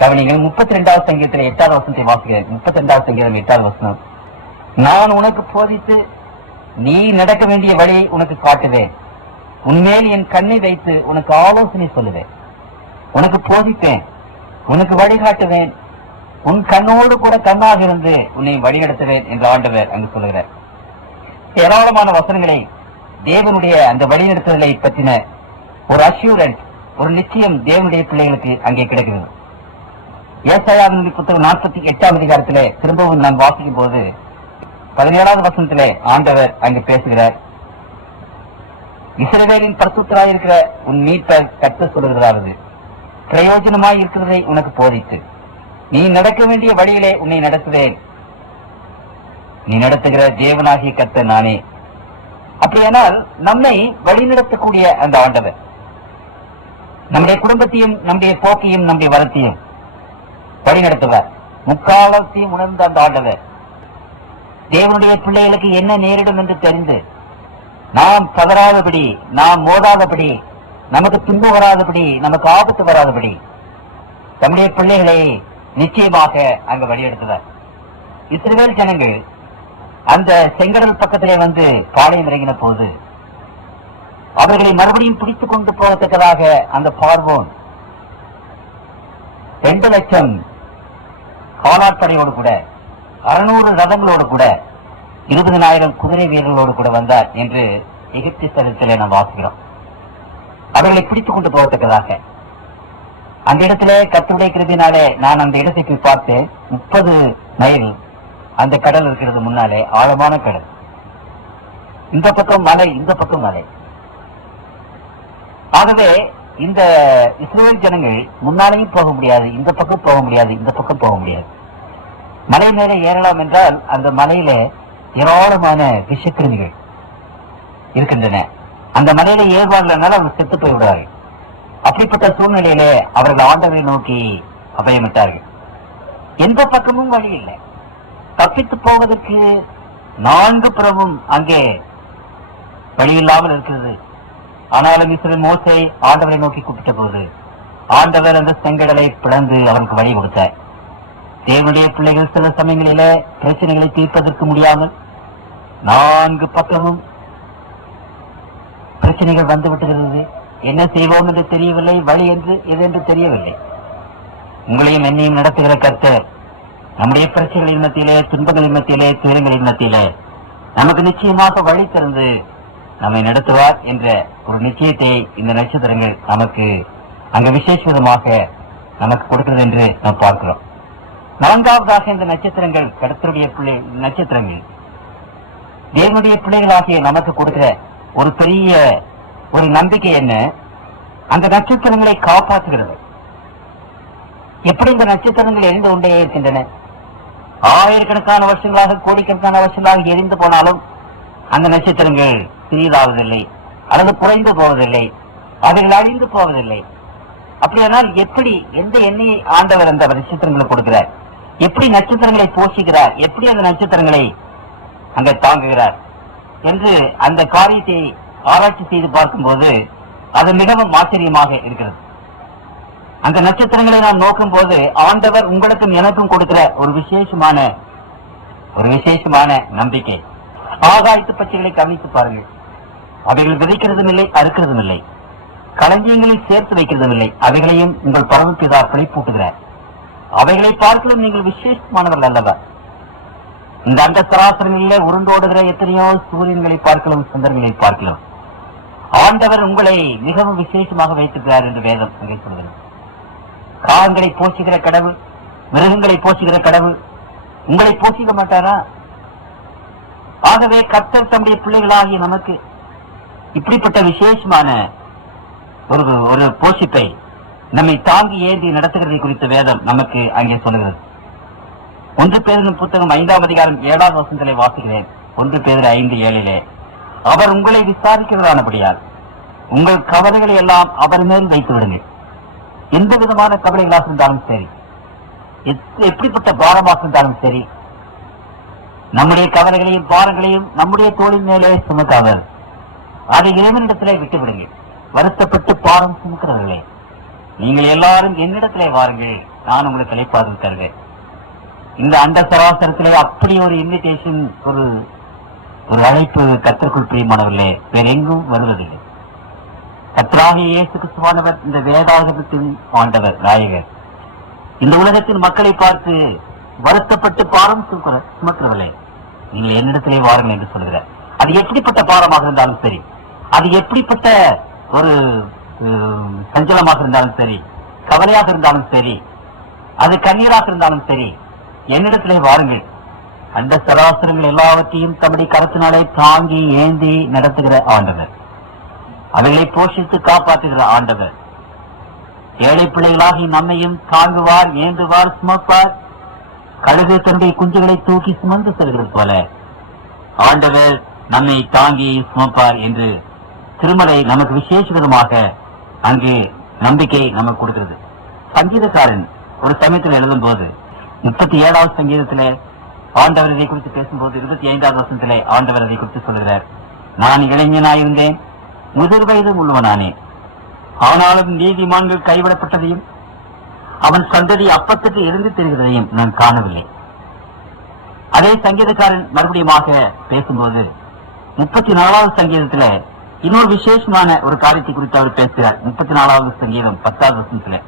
கவனிங்கள், 32வது சங்கீதத்தில் 8வது வசனத்தை வாசிக்கிறேன். 32வது சங்கீதம் 8வது வசனம், நான் உனக்கு போதித்து நீ நடக்க வேண்டிய வழியை உனக்கு காட்டுவேன், உன்மேல் என் கண்ணை வைத்து உனக்கு ஆலோசனை சொல்லுவேன், உனக்கு போதிப்பேன், உனக்கு வழிகாட்டுவேன், உன் கண்ணோடு கூட கண்ணாக இருந்து உன்னை வழிநடத்துவேன் என்று ஆண்டவர் அங்கு சொல்லுகிறார். ஏராளமான வசனங்களை தேவனுடைய அந்த வழிநடத்துதலை பற்றின ஒரு அஷ்யூரன்ஸ், ஒரு நிச்சயம் தேவனுடைய பிள்ளைகளுக்கு அங்கே கிடைக்கிறது. ஏசாயாவின் புத்தகம் 48ஆம் அதிகாரத்திலே திரும்பவும் நான் வாசிக்கும் போது 17வது வசனத்திலே ஆண்டவர் அங்கு பேசுகிறார். இஸ்ரவேலின் பரிசுத்தராய் இருக்கிற உன் மீட்பர் கர்த்தர் சொல்லுகிறாரது, பிரயோஜனமாய் இருக்கிறதை உனக்கு போதித்து நீ நடக்க வேண்டிய வழியிலே உன்னை நடத்துவேன், நீ நடத்துகிற தேவனாகிய கர்த்தர் நானே. அப்படியானால் நம்மை வழிநடத்தக்கூடிய அந்த ஆண்டவர் நம்முடைய குடும்பத்தையும் நம்முடைய போக்கையும் நம்முடைய வரத்தையும் வழிநடத்துவார். முக்காலத்தையும் உணர்ந்த அந்த ஆண்டவர் தேவனுடைய பிள்ளைகளுக்கு என்ன நேரிடும் என்று தெரிந்து நாம் தவறாதபடி, நாம் மோதாதபடி, நமக்கு துன்பு வராதபடி, நமக்கு ஆபத்து வராதபடி தம்முடைய பிள்ளைகளை நிச்சயமாக அங்கு வழிநடத்துவார். இஸ்ரவேல் ஜனங்கள் அந்த செங்கடல் பக்கத்திலே வந்து பாளையம் இறங்கின போது அவர்களை மறுபடியும் பிடித்துக் கொண்டு போகத்தக்கதாக அந்த பார்வோன் 2 லட்சம் காலாட்படையோடு கூட 600 ரதங்களோடு கூட 20,000 குதிரை வீரர்களோடு கூட வந்தார் என்று எகிப்து சரித்திலே நாம் வாசிக்கிறோம். அவர்களை பிடித்துக் கொண்டு போகத்தக்கதாக அந்த இடத்திலே கர்த்தருடைய கிருபையினாலே நான் அந்த இடத்தை போய் பார்த்தேன். 30 மைல் அந்த கடல் இருக்கிறது, முன்னாலே ஆழமான கடல், இந்த பக்கம் மலை, இந்த பக்கம் மலை. ஆகவே இந்த இஸ்ரவேல் ஜனங்கள் முன்னாலேயும் போக முடியாது, இந்த பக்கம் போக முடியாது, இந்த பக்கம் போக முடியாது. மலை மேலே ஏறலாம் என்றால் அந்த மலையில ஏராளமான விஷக்கிருமிகள் இருக்கின்றன. அந்த மலையில ஏறுவார்களால் அவர் செத்து போய்விடுவார்கள். அப்படிப்பட்ட சூழ்நிலையிலே அவர்கள் ஆண்டவரை நோக்கி அபயமிட்டார்கள். எந்த பக்கமும் வழி இல்லை, தப்பித்து போவதற்கு 4 புறமும் அங்கே வழி இல்லாமல் இருக்கிறது. ஆனாலும் இஸ்ரவேல் மோசே ஆண்டவரை நோக்கி கூப்பிட்ட போது ஆண்டவர் அந்த செங்கடலை பிளந்து அவருக்கு வழி கொடுத்தார். தேவனுடைய பிள்ளைகள் சில சமயங்களில பிரச்சனைகளை தீர்ப்பதற்கு முடியாமல் 4 பக்கமும் பிரச்சனைகள் வந்து விட்டுகிறது. என்ன செய்வோம் என்று தெரியவில்லை, வழி என்று எதென்று தெரியவில்லை. உங்களையும் என்னையும் நடத்துகிற கர்த்தர் நம்முடைய பிரச்சனைகளின் மத்தியிலே, துன்பங்களின் மத்தியிலே, துயரங்களின் மத்தியிலே நமக்கு நிச்சயமாக வழி திறந்து நம்மை நடத்துவார் என்ற ஒரு நிச்சயத்தை இந்த நட்சத்திரங்கள் நமக்கு அங்கு விசேஷ விதமாக நமக்கு கொடுக்கிறது என்று நாம் பார்க்கிறோம். 4வதாக இந்த நட்சத்திரங்கள் கர்த்தருடைய பிள்ளை நட்சத்திரங்கள் தேவனுடைய பிள்ளைகளாகிய நமக்கு கொடுக்கிற ஒரு பெரிய ஒரு நம்பிக்கை என்ன? அந்த நட்சத்திரங்களை காப்பாற்றுகிறது. எப்படி இந்த நட்சத்திரங்கள் எரிந்து கொண்டே இருக்கின்றன? ஆயிரக்கணக்கான வருஷங்களாக, கோடிக்கணக்கான வருஷங்களாக எரிந்து போனாலும் அந்த நட்சத்திரங்கள் சிறியதாவதில்லை அல்லது குறைந்து போவதில்லை, அவைகள் அழிந்து போவதில்லை. அப்படியானால் எப்படி, எந்த எண்ணெயை ஆண்டவர் அந்த நட்சத்திரங்களை கொடுக்கிறார்? எப்படி நட்சத்திரங்களை போஷிக்கிறார்? எப்படி அந்த நட்சத்திரங்களை அங்கே தாங்குகிறார் என்று அந்த காரியத்தை ஆராய்ச்சி செய்து பார்க்கும்போது அது மிகவும் ஆச்சரியமாக இருக்கிறது. அந்த நட்சத்திரங்களை நாம் நோக்கும் போது ஆண்டவர் உங்களுக்கும் எனக்கும் கொடுக்கிற ஒரு விசேஷமான நம்பிக்கை. ஆகாயத்து பட்சிகளை கவனித்து பாருங்கள். அவைகள் விதைக்கிறதும் இல்லை, அறுக்கிறதும் இல்லை, களஞ்சியங்களில் சேர்த்து வைக்கிறதும் இல்லை. அவைகளையும் உங்கள் பரமபிதா பிழைப்பூட்டுகிறார். அவைகளை பார்க்கலும் நீங்கள் விசேஷமானவர்கள் அல்லவா? இந்த அண்ட சராசரங்களிலே உருண்டோடுகிற எத்தனையோ சூரியன்களை பார்க்கலாம், சந்திரங்களை பார்க்கலாம். ஆண்டவர் உங்களை மிகவும் விசேஷமாக வைத்திருக்கிறார் என்று வேதம் அங்கே சொல்கிறது. காகங்களை போஷிக்கிற கடவுள், மிருகங்களை போஷிக்கிற கடவுள் உங்களை போஷிக்க மாட்டாரா? ஆகவே கர்த்தர் தம்முடைய பிள்ளைகளாகிய நமக்கு இப்படிப்பட்ட விசேஷமான ஒரு போஷிப்பை நம்மை தாங்கி ஏந்தி நடத்துகிறதை குறித்த வேதம் நமக்கு அங்கே சொல்லுகிறது. 1 பேதுரு புத்தகம் 5ஆம் அதிகாரம் 7ஆம் வசனத்திலே வாசிக்கிறேன். 1 பேதுரு 5:7 அவர் உங்களை விசாரிக்கிறதானபடியால் உங்கள் கவலைகளை எல்லாம் அவர் மேல் வைத்து விடுங்கள். எந்த விதமான கவலைகளாக இருந்தாலும் சரி, எப்படிப்பட்ட பாரமாக இருந்தாலும் சரி, நம்முடைய கவலைகளையும் பாரங்களையும் நம்முடைய தோளின் மேலே சுமக்காமல் அதை இறைவனிடத்திலே விட்டு விடுங்கள். வருத்தப்பட்டு பாரம் சுமக்கிறவர்களே, நீங்கள் எல்லாரும் என்னிடத்திலே வாருங்கள், நான் உங்களுக்கு இளைப்பாறுதல் தருவேன். இந்த அண்ட சராசரத்திலே அப்படி ஒரு இன்விடேஷன், ஒரு அழைப்பு கர்த்தருக்குள் பிரியமானவர்களே வேற எங்கும் வருவதில்லை. கர்த்தராகிய இயேசு கிறிஸ்துவானவர், இந்த வேதாகமத்தின் ஆண்டவர் நாயகர், இந்த உலகத்தின் மக்களை பார்த்து வருத்தப்பட்டு பாரம் சுமக்கிறவர்களே, நீங்கள் என்னிடத்திலே வாருங்கள் என்று சொல்கிறார். அது எப்படிப்பட்ட பாரமாக இருந்தாலும் சரி, அது எப்படிப்பட்ட ஒரு சஞ்சலமாக இருந்தாலும் சரி, கவலையாக இருந்தாலும் சரி, அது கண்ணீராக இருந்தாலும் சரி, என்னிடத்திலே வாருங்கள். அந்த சராசரங்கள் எல்லாவற்றையும் தம்முடைய கரத்தினாலே தாங்கி ஏந்தி நடத்துகிற ஆண்டவர், அவைகளை போஷித்து காப்பாற்றுகிற ஆண்டவர், ஏழை பிள்ளைகளாகி நம்மையும் தாங்குவார், ஏந்துவார், சுமப்பார். கழுகு தன்னுடைய குஞ்சுகளை தூக்கி சுமந்து செல்கிறது போல ஆண்டவர் நம்மை தாங்கி சுமப்பார் என்று திருமலை நமக்கு விசேஷ விதமாக அங்கு நம்பிக்கை நமக்கு கொடுக்கிறது. சங்கீதக்காரன் ஒரு சமயத்தில் எழுதும் போது 37வது சங்கீதத்திலே ஆண்டவர் இதை குறித்து பேசும்போது 25வது வசனத்திலே ஆண்டவர் இதை குறித்து சொல்கிறார். நான் இளைஞனாயிருந்தேன், முதிர் வயது உள்ளவனானே, ஆனாலும் நீதிமான்கள் கைவிடப்பட்டதையும் அவன் சந்ததி அப்பத்துக்கு இருந்து தெரிகிறதையும் நான் காணவில்லை. அதே சங்கீதக்காரன் மறுபடியுமாக பேசும்போது 34வது சங்கீதத்துல இன்னொரு விசேஷமான ஒரு காரியத்தை குறித்து அவர் பேசுகிறார். 34வது சங்கீதம் 10வது வசனத்துல,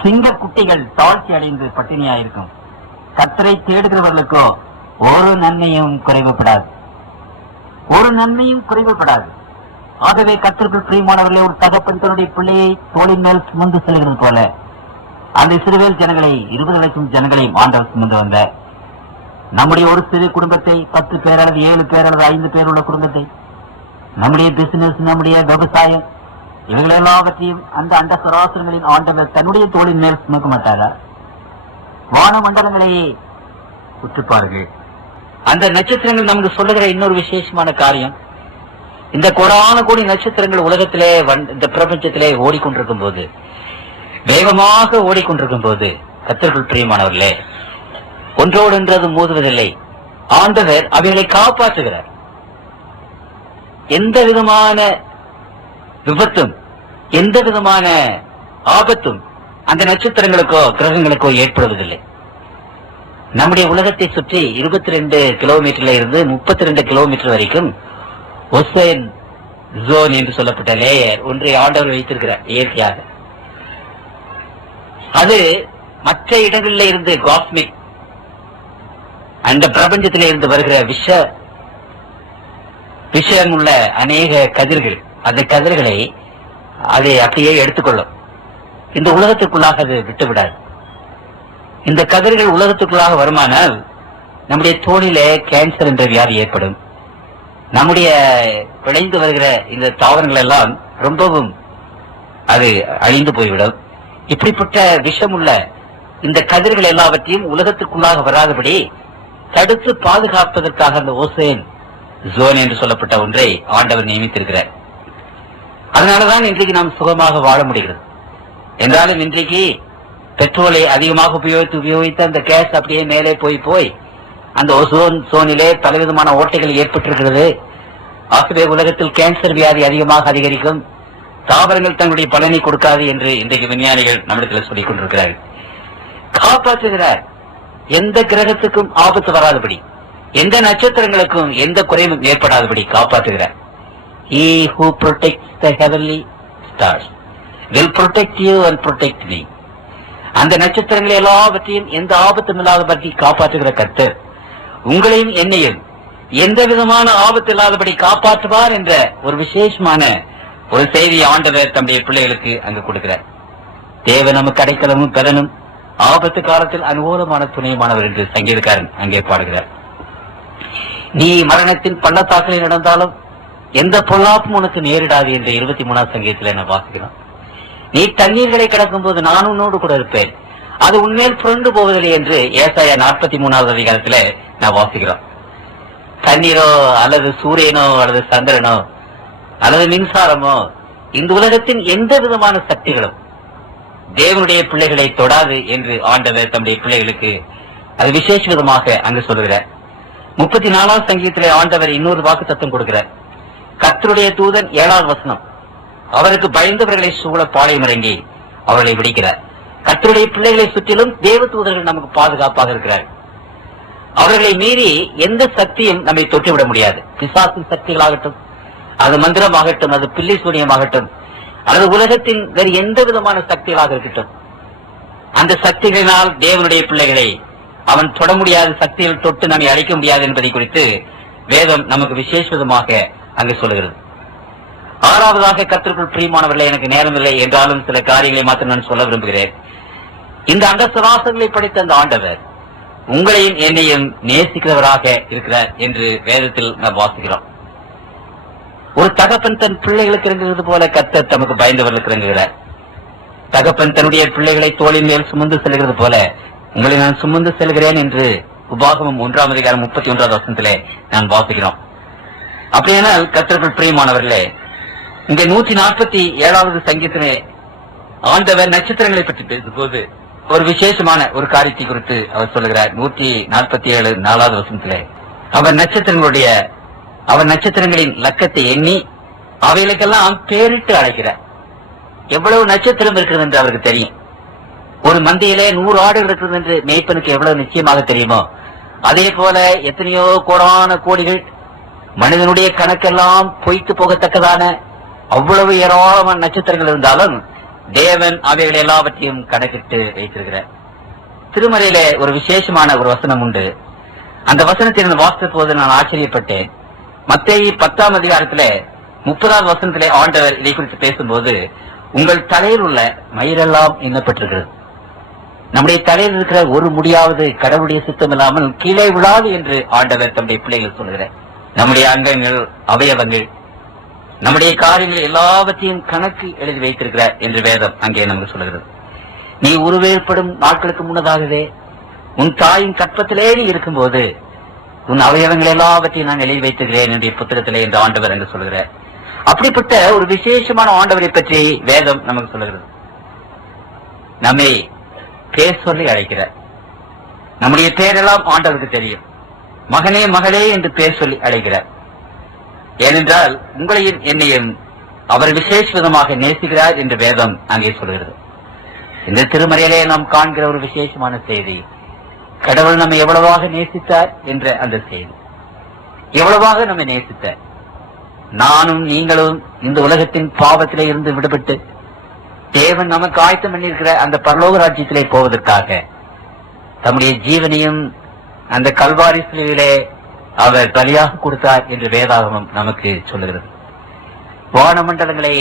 சிங்க குட்டிகள் தாழ்ச்சி அடைந்து பட்டினியாயிருக்கும், கர்த்தரை தேடுகிறவர்களுக்கோ ஒரு நன்மையும் குறைவுபடாது, ஒரு நன்மையும் குறைவுபடாது. ஆகவே கர்த்தருக்குள் பிரியமானவர்களே, ஒரு தகப்பன் தன்னுடைய பிள்ளையை தோளின் மேல் சுமந்து செல்கிறது போல அந்த சிறுவேல் ஜனங்களை, 20 லட்சம் ஜனங்களையும் ஆண்டவர் சுமந்து வந்த நம்முடைய ஒரு சிறு குடும்பத்தை, 10 பேர் அல்லது 7 பேர் அல்லது 5 பேர் உள்ள குடும்பத்தை, நம்முடைய பிசினஸ், நம்முடைய விவசாயம், இவைகள் எல்லாவற்றையும் அந்த அண்ட சராசரங்களின் ஆண்டவர் தன்னுடைய தோளின் மேல் சுமக்க மாட்டாரா? வான மண்டலங்களையே உற்றுப்பார்கள். அந்த நட்சத்திரங்கள் நமக்கு சொல்லுகிற இன்னொரு விசேஷமான காரியம், இந்த கோடான கோடி நட்சத்திரங்கள் உலகத்திலே இந்த பிரபஞ்சத்திலே ஓடிக்கொண்டிருக்கும் போது, வேகமாக ஓடிக்கொண்டிருக்கும் போது, கர்த்தருக்குள் பிரியமானவர்களே, ஒன்றோடொன்றது மோதுவதில்லை. ஆண்டவர் அவைகளை காப்பாற்றுகிறார். எந்த விதமான விபத்தும், எந்த விதமான ஆபத்தும் அந்த நட்சத்திரங்களுக்கோ கிரகங்களுக்கோ ஏற்படுவதில்லை. நம்முடைய உலகத்தை சுற்றி 22 கிலோமீட்டர்ல இருந்து 32 கிலோமீட்டர் வரைக்கும் ஓசோன் ஜோன் என்று சொல்லப்பட்ட லேயர் ஒன்றை ஆண்டவர் வைத்திருக்கிறார் இயற்கையாக. அது மற்ற இடங்களில் இருந்து காஸ்மிக், அந்த பிரபஞ்சத்திலே இருந்து வருகிற விஷயம் உள்ள அநேக கதிர்கள், அந்த கதிர்களை அதை அப்படியே எடுத்துக்கொள்ளும். இந்த உலகத்துக்குள்ளாக அது விட்டுவிடாது. இந்த கதிர்கள் உலகத்துக்குள்ளாக வருமானால் நம்முடைய தோலிலே கேன்சர் என்ற வியாதி ஏற்படும். நம்முடைய விளைந்து வருகிற இந்த தாவரங்கள் எல்லாம் ரொம்பவும் அது அழிந்து போய்விடும். இப்படிப்பட்ட விஷமுள்ள இந்த கதிர்கள் எல்லாவற்றையும் உலகத்திற்குள்ளாக வராதபடி தடுத்து பாதுகாப்பதற்காக அந்த ஓசோன் ஜோன் என்று சொல்லப்பட்ட ஒன்றை ஆண்டவர் நியமித்திருக்கிறார். அதனாலதான் இன்றைக்கு நாம் சுகமாக வாழ முடிகிறது. என்றாலும் இன்றைக்கு பெட்ரோலை அதிகமாக உபயோகித்து அந்த கேஸ் அப்படியே மேலே போய் அந்த ஓசோன் சோனிலே பலவிதமான ஓட்டைகள் ஏற்பட்டிருக்கிறது. ஆகவே உலகத்தில் கேன்சர் வியாதி அதிகமாக அதிகரிக்கும், தாவரங்கள் தங்களுடைய பலனை கொடுக்காது என்று இன்றைக்கு விஞ்ஞானிகள் நம்மிடத்தில் சொல்லிக் கொண்டிருக்கிறார்கள். காப்பாற்றுகிறார், எந்த கிரகத்துக்கும் ஆபத்து வராதபடி, எந்த நட்சத்திரங்களுக்கும் எந்த குறைவும் ஏற்படாதபடி காப்பாற்றுகிறார். He who protects the heavenly stars will protect you and protect me. அந்த நட்சத்திரங்கள் எல்லாவற்றையும் எந்த ஆபத்தும் இல்லாதபடி காப்பாற்றுகிற கர்த்தர் உங்களையும் என்னையும் எந்த விதமான ஆபத்து இல்லாதபடி காப்பாற்றுவார் என்ற ஒரு விசேஷமான ஒரு செய்தி ஆண்டவர் தம்முடைய பிள்ளைகளுக்கு அங்கு கொடுக்கிறார். தேவ நமக்கு அடைக்கலமும் பலனும் ஆபத்து காலத்தில் அனுகூலமான துணையுமானவர் என்று சங்கீதக்காரன் அங்கே பாடுகிறார். நீ மரணத்தின் பள்ளத்தாக்கில் நடந்தாலும் எந்த பொல்லாப்பும் உனக்கு நேரிடாது என்று 23ஆம் சங்கீதத்தில் என்ன வாசிக்கிறோம். நீ தண்ணீர்களை கடக்கும் போது நான் உன்னோடு கூட இருப்பேன், அது உன்மேல் புரண்டு போவதில்லை என்று ஏசாயா 43ஆவது அதிகாரத்தில் நான் வாசிக்கிறோம். தண்ணீரோ அல்லது சூரியனோ அல்லது சந்திரனோ அல்லது மின்சாரமோ இந்த உலகத்தின் எந்த விதமான சக்திகளும் தேவனுடைய பிள்ளைகளை தொடாது என்று ஆண்டவர் தம்முடைய பிள்ளைகளுக்கு அது விசேஷ விதமாக அங்கு சொல்லுகிறார். 34ஆம் சங்கீதத்திலே ஆண்டவர் இன்னொரு வாக்கு தத்துவம் கொடுக்கிறார். கர்த்தருடைய தூதன் 7ஆவது வசனம், அவருக்கு பயந்தவர்களை சூழ பாளையம் இறங்கி அவர்களை விடுக்கிறார். கர்த்தருடைய பிள்ளைகளை சுற்றிலும் தேவ தூதர்கள் நமக்கு பாதுகாப்பாக இருக்கிறார். அவர்களை மீறி எந்த சக்தியும் நம்மை தொட்டுவிட முடியாது. பிசாசின் சக்திகளாகட்டும், அது மந்திரமாகட்டும், அது பில்லி சூனியமாகட்டும், அல்லது உலகத்தின் வேறு எந்த விதமான சக்திகளாக இருக்கட்டும், அந்த சக்திகளினால் தேவனுடைய பிள்ளைகளை அவன் தொட முடியாத சக்திகள் தொட்டு நம்மை அழைக்க முடியாது என்பதை குறித்து வேதம் நமக்கு விசேஷ விதமாக அங்கு சொல்லுகிறது. 6வதாக கர்த்தருக்குள் பிரியமானவர்களே, எனக்கு நேரமில்லை என்றாலும் சில காரியங்களை மாத்திரம் நான் சொல்ல விரும்புகிறேன். இந்த அண்ட சராசரங்களை படைத்த அந்த ஆண்டவர் உங்களையும் என்னையும் நேசிக்கிறவராக இருக்கிறார் என்று வேதத்தில் நாம் வாசிக்கிறோம். ஒரு தகப்பன் தன் பிள்ளைகளுக்கு இறங்குகிறது போல கர்த்தர் தமக்கு பயந்தவர்களுக்கு இறங்குகிறார். தகப்பன் தன்னுடைய பிள்ளைகளை தோளின் மேல் சுமந்து செல்கிறது போல உங்களை நான் சுமந்து செல்கிறேன் என்று உபாகமம் 1ஆம் அதிகாரம் 31வது வசனத்திலே நான் வாசிக்கிறோம். அப்படியானால் கர்த்தருக்குள் பிரியமானவர்களே, இங்க 147வது சங்கீதத்திலே ஆண்டவர் நட்சத்திரங்களை பற்றி பேசும்போது ஒரு விசேஷமான ஒரு காரியத்தை குறித்து அவர் சொல்லுகிறார். 147 4வது வசனத்திலே அவர் நட்சத்திரங்களின் லக்கத்தை எண்ணி அவைகளுக்கெல்லாம் பேரிட்டு அழைக்கிறார். எவ்வளவு நட்சத்திரம் இருக்கிறது என்று அவருக்கு தெரியும். ஒரு மந்தியிலே 100 ஆடுகள் இருக்கிறது என்று மேய்ப்பனுக்கு எவ்வளவு நிச்சயமாக தெரியுமோ, அதே போல எத்தனையோ கோடான கோடிகள் மனிதனுடைய கணக்கெல்லாம் பொய்த்து போகத்தக்கதான அவ்வளவு ஏராளமான நட்சத்திரங்கள் இருந்தாலும் தேவன் அவைகள் எல்லாவற்றையும் கணக்கிட்டு வைத்திருக்கிறார். திருமறையிலே ஒரு விசேஷமான ஒரு வசனம் உண்டு. அந்த வசனத்திலிருந்து வாசித்த போது நான் ஆச்சரியப்பட்டேன். மத்தேயு 10ஆம் அதிகாரத்திலே 30வது வசனத்திலே ஆண்டவர் இதை குறித்து பேசும்போது, உங்கள் தலையில் உள்ள மயிரெல்லாம் எண்ணப்பட்டிருக்கிறது. நம்முடைய தலையில் இருக்கிற ஒரு முடியாவது கடவுளுடைய சித்தம் இல்லாமல் கீழே விழாது என்று ஆண்டவர் தம்முடைய பிள்ளைகள் சொல்கிறார். நம்முடைய அங்கங்கள், அவயவங்கள், நம்முடைய காரியங்கள் எல்லாவற்றையும் கணக்கு எழுதி வைத்திருக்கிறார் என்று வேதம் அங்கே நமக்கு சொல்கிறது. நீ உருவேற்படும் நாட்களுக்கு முன்னதாகவே உன் தாயின் கற்பத்திலே நீ இருக்கும்போது உன் அவயவங்கள் எல்லாவற்றையும் நான் எழுதி வைத்திருக்கிறேன் என்னுடைய புத்தகத்திலே என்று ஆண்டவர் என்று சொல்கிறார். அப்படிப்பட்ட ஒரு விசேஷமான ஆண்டவரை பற்றி வேதம் நமக்கு சொல்லுகிறது. நம்மை பேர் சொல்லி அழைக்கிறார். நம்முடைய பேரெல்லாம் ஆண்டவருக்கு தெரியும். மகனே மகளே என்று பேர் சொல்லி அழைக்கிறார். ஏனென்றால் உங்களையும் என்னையும் அவர் விசேஷ விதமாக நேசிக்கிறார் என்று வேதம் அங்கே சொல்கிறது. இந்த திருமறையிலே நாம் காண்கிற ஒரு விசேஷமான செய்தி, கடவுள் நம்மை எவ்வளவாக நேசித்தார் என்ற அந்த செய்தி. எவ்வளவாக நம்மை நேசித்தார். நானும் நீங்களும் இந்த உலகத்தின் பாவத்திலே இருந்து விடுபட்டு தேவன் நமக்கு ஆயத்தம் பண்ணியிருக்கிற அந்த பரலோக ராஜ்யத்திலே போவதற்காக தம்முடைய ஜீவனையும் அந்த கல்வாரி சிலுவையிலே அவர் பலியாக கொடுத்தார் என்று வேதாகமம் நமக்கு சொல்லுகிறது. வானமண்டலங்களை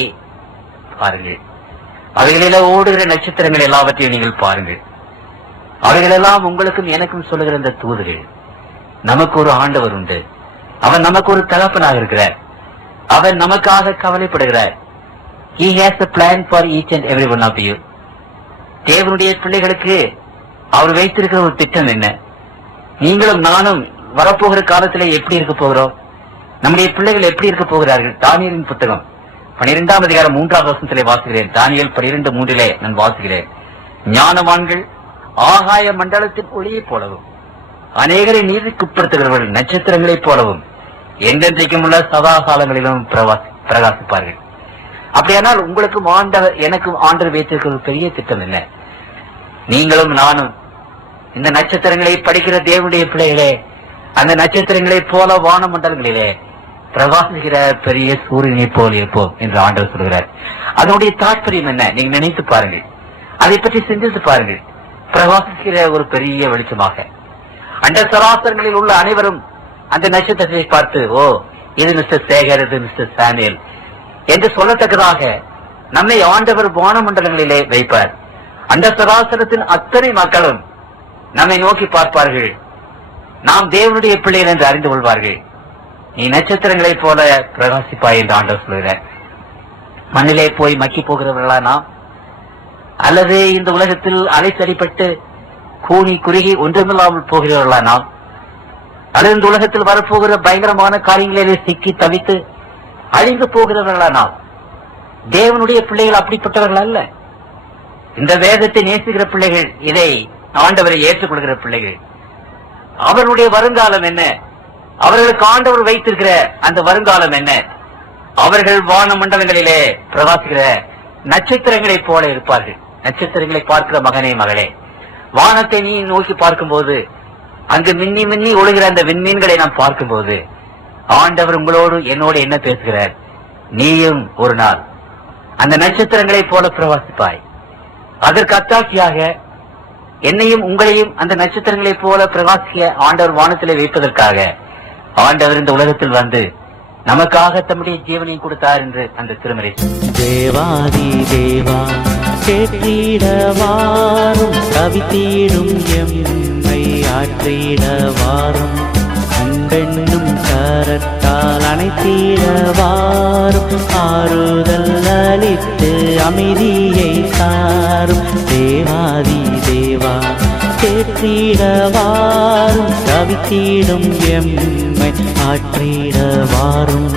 பாருங்கள், அவைகளில ஓடுகிற நட்சத்திரங்கள் எல்லாவற்றையும் நீங்கள் பாருங்கள். அவைகளெல்லாம் உங்களுக்கும் எனக்கும் சொல்லுகிற இந்த தூதுகள். நமக்கு ஒரு ஆண்டவர் உண்டு. அவர் நமக்கு ஒரு தகப்பனாக இருக்கிறார். அவர் நமக்காக கவலைப்படுகிறார். He has a plan for each and every one of you. தேவனுடைய பிள்ளைகளுக்கு அவர் வைத்திருக்கிற ஒரு திட்டம் என்ன? நீங்களும் நானும் வரப்போகிற காலத்திலே எப்படி இருக்க போகிறோம்? நம்முடைய பிள்ளைகள் எப்படி இருக்க போகிறார்கள்? தானியேலின் புத்தகம் 12ஆம் அதிகாரம் 3ஆம் வசனத்திலே வாசிக்கிறேன். தானியேல் 12:3 நான் வாசிக்கிறேன். ஞானவான்கள் ஆகாய மண்டலத்தின் ஒளியைப் போலவும் அநேகரை நீதிக்குட்படுத்துகிறவர்கள் நட்சத்திரங்களைப் போலவும் என்றென்றைக்கும் உள்ள சதா காலங்களிலும் பிரகாசிப்பார்கள். அப்படியானால் உங்களுக்கும் ஆண்டவர் எனக்கும் ஆண்டவர் வைத்திருக்கிற ஒரு பெரிய திட்டம் என்ன? நீங்களும் நானும் இந்த நட்சத்திரங்களை படிக்கிற தேவனுடைய பிள்ளைகளே, அந்த நட்சத்திரங்களை போல வான மண்டலங்களிலே பிரகாசிக்கிற பெரிய சூரியனை போல் இருப்போம் என்று ஆண்டவர் சொல்கிறார். அதனுடைய தாற்பயம் என்ன? நீங்க நினைத்து பாருங்கள், அதை பற்றி சிந்தித்து பாருங்கள். பிரகாசிக்கிற ஒரு பெரிய வெளிச்சமாக அந்த சராசரங்களில் உள்ள அனைவரும் அந்த நட்சத்திரத்தை பார்த்து, ஓ இது மிஸ்டர் சேகர், இது மிஸ்டர் சாமுவேல் என்று சொல்லத்தக்கதாக நம்மை ஆண்டவர் வானமண்டலங்களிலே வைப்பார். அந்த சராசரத்தின் அத்தனை மக்களும் நம்மை நோக்கி பார்ப்பார்கள். நாம் தேவனுடைய பிள்ளைகள் என்று அறிந்து கொள்வார்கள். நீ நட்சத்திரங்களைப் போல பிரகாசிப்பாய் என்று ஆண்டவர் சொல்கிறார். மண்ணிலே போய் மக்கி போகிறவர்களா நாம்? அல்லது இந்த உலகத்தில் அலைச்சடிப்பட்டு கூனி குறுகி ஒன்றுமில்லாமல் போகிறவர்களா நாம்? அல்லது இந்த உலகத்தில் வரப்போகிற பயங்கரமான காரியங்களிலே சிக்கி தவித்து அழிந்து போகிறவர்களா நாம்? தேவனுடைய பிள்ளைகள் அப்படிப்பட்டவர்கள் அல்ல. இந்த வேதத்தை நேசிக்கிற பிள்ளைகள், இதை ஆண்டவரை ஏற்றுக்கொள்கிற பிள்ளைகள். அவர்களுடைய வருங்காலம் என்ன? அவர்களுக்கு ஆண்டவர் வைத்திருக்கிற அந்த வருங்காலம் என்ன? அவர்கள் வான மண்டலங்களிலே பிரகாசிக்கிற நட்சத்திரங்களைப் போல இருப்பார்கள். நட்சத்திரங்களை பார்க்கிற மகனே மகளே, வானத்தை நீ நோக்கி பார்க்கும் போது, அங்கு மின்னி மின்னி ஒழுகிற அந்த விண்மீன்களை நாம் பார்க்கும் போது, ஆண்டவர் உங்களோடு என்னோடு என்ன பேசுகிறார்? நீயும் ஒரு நாள் அந்த நட்சத்திரங்களைப் போல பிரகாசிப்பாய். அதற்கு அத்தாட்சியாக என்னையும் உங்களையும் அந்த நட்சத்திரங்களைப் போல பிரகாசிக்க ஆண்டவர் வானத்திலே வைப்பதற்காக ஆண்டவர் இந்த உலகத்தில் வந்து நமக்காக தம்முடைய ஜீவனை கொடுத்தார் என்று அந்த திருமறை. தேவாதி தேவா கேட்டிடவாரும், கவித்தீடும் எம்மை ஆற்றிடவாரும், அன்பெண்ணும் கரத்தால் அணைத்திடவாரும், ஆறுதல் அளித்து அமைதியை தாரும். தேவாதி தேவா கேட்டிடவாரும், கவித்தீடும் எம்மை ஆற்றிடவாரும்,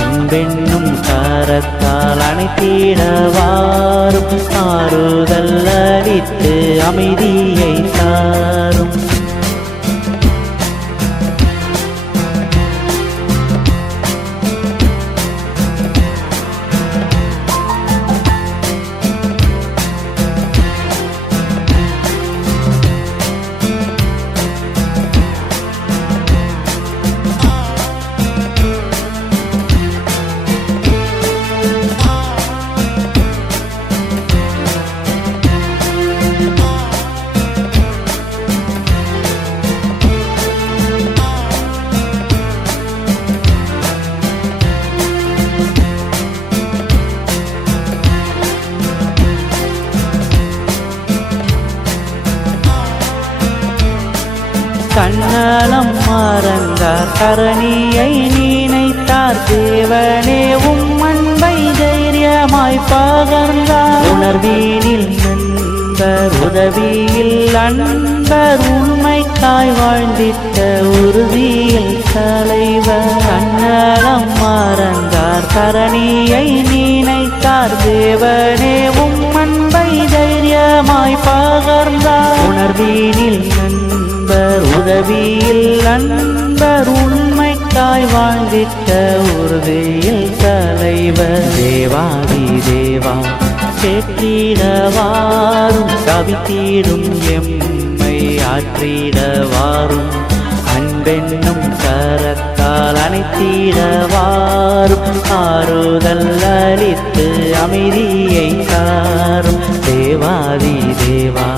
அன்பெண்ணும் கரத்தால் அணைத்திடவாரும், ஆறுதல் அளித்து அமைதியை தாரும். கண்ணலம் மறந்தார் கரணியை நினைத்தார், தேவனே உம்மன்பை தைரியமாய் பகர்ந்தார். உணர்வீனில் நண்பர், உதவியில் அன்பர், உண்மைக்காய் வாழ்ந்திட்ட உறுதியில் தலைவர். கண்ணலம் மறந்தார் கரணியை நினைத்தார், தேவனே உம்மன்பை தைரியமாய் பகர்ந்தார். உணர்வீனில் உதவியில் அன்பர், உண்மைக்காய் வாழ்ந்திட்ட உறுதியில் தலைவர். தேவாதி தேவா கேட்டிடவாரும், கவித்தீடும் எம்மை ஆற்றிடவாரும், அன்பெண்ணும் கரத்தால் அணைத்திடவாரும், ஆறுதல் அளித்து அமைதியை தாரும். தேவாதி தேவா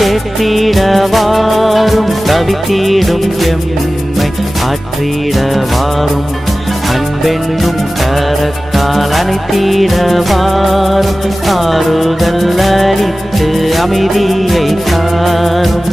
கேட்டிடவாரும், கவித்தீடும் எம்மை ஆற்றிடவாரும், அன்பெண்ணும் கரத்தால் அணைத்திடவாரும், ஆறுதல் அளித்து அமைதியை தாரும்.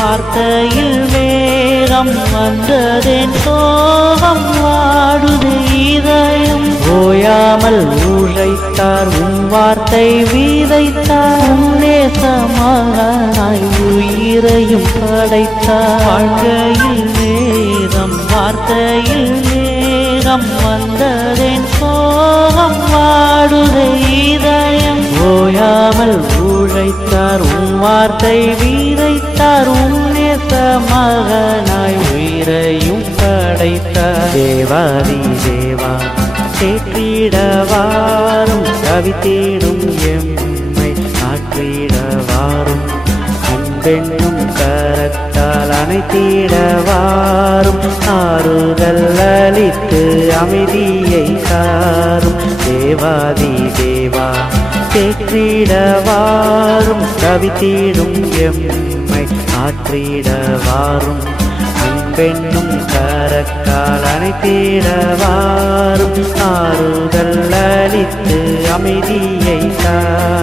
வார்த்தையில் வேகம் வந்ததேன் சோகம் வாடுதே இதயம் ஓயாமல் உழைத்தார் உன் வார்த்தை விதைத்தார் நேசமானாய் உயிரையும் படைத்தார் வாழ்க்கையில் வேகம் வார்த்தையில் வேகம் வந்ததேன் சோகம் வாடுதே இதயம் ஓயாமல் உழைத்தார் உன் வார்த்தை விதைத்தார் உன்னேச மகனாய் உயிரையும் படைத்தார் தேவாதி தேவா தேற்றிடவாரும் கவித்திடும் எம்மை ஆற்றிடவாரும் அன்பெண்ணும் கரத்தால் அணைத்திடவாரும் ஆறுதல் அளித்து அமைதியை தாரும் தேவாதி தேவா தேற்றிடவாரும் கவித்திடும் எம்மை ஆற்றிடவாரும் அன்பெண்ணும் கரத்தால் அணைத்திடவாரும் ஆறுதல் அளித்து அமைதியை தாரும்